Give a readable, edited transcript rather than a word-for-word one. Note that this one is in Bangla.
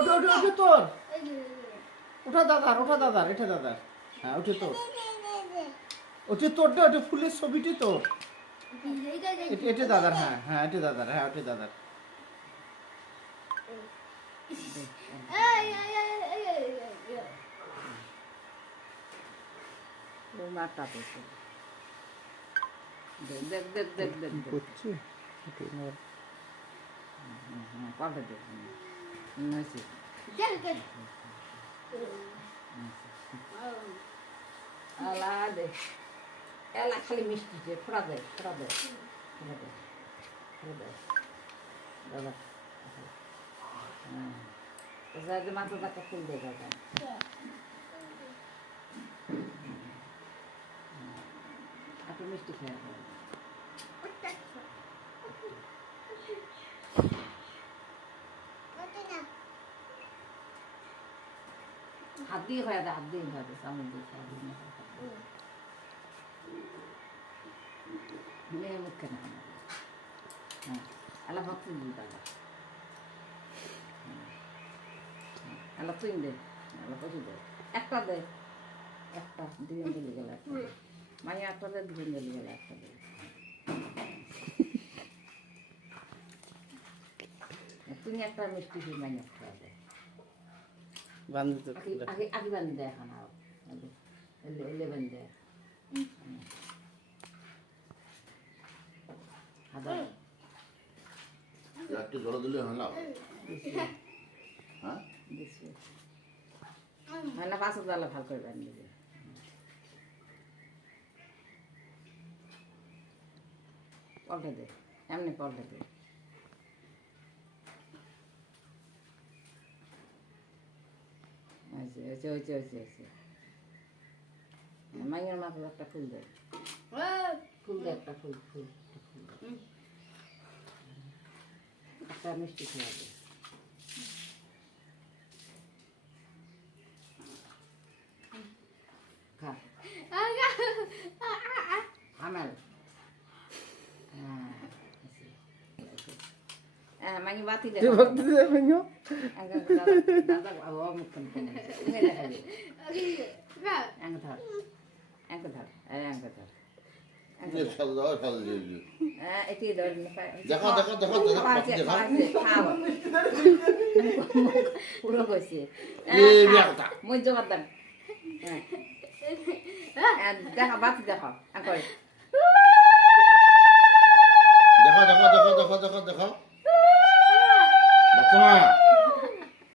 ওটা ওটা ওটা তোর, ওটা দাদার, এটা দাদার। হ্যাঁ ওটা তোর, ওটা তোরটা, ওটা ফুলের ছবিটি তোর। এটা দাদার, হ্যাঁ হ্যাঁ এটা দাদার, হ্যাঁ ওটা দাদার। মাটা পেয়েছে দেখ দেখ দেখ দেখ দেখ দেখ করছি পাল্টে দেখ আলা দে এলা খালি মিষ্টি যে ফোড়া দে ফোড়া দে ফোড়া দে ফোড়া দে দাদা হ্যাঁ মাথা টাকা ফুল দে দাদা একটু মিষ্টি খেয়ে হাত দিয়ে খাওয়া দে হাত দিয়ে খাওয়া দে চামচ দিয়ে খাওয়া দে মেয়ে মুখে না হ্যাঁ এলা ভাত তুই দিই দাদা এলা তুই দে এলা পশু দে একটা দে একটা দুজন চলে গেল একটা মাইয়া একটা দে দুজন চলে গেল একটা দে তুমি একটা মিষ্টি দিয়ে মাইয়া খাওয়া দে আগে আগে বান্ধি দেয় এখন আরো এলে বান্ধি দেয় একটু জল দিলে হয় না? হ্যাঁ না পাঁচশো ডালা ভাল করে বান্ধি দে পল্টে দে এমনি পল্টে দে মাইয়ের মাথায় একটা ফুল দে ফুল দে একটা ফুল ফুল একটা মিষ্টি খেয়ে দে খা আমাল মাইয়ে বাতি দে দাদা মুখখান দেখাবি Angkat har. সাদা দাও সাদা দিয়ে দিও। এটি ধর দেখো পুরো কইছি এই বিয়াটা মই জবাব দাম দেখা বাত দেখো আঙ্কল দেখো বাবা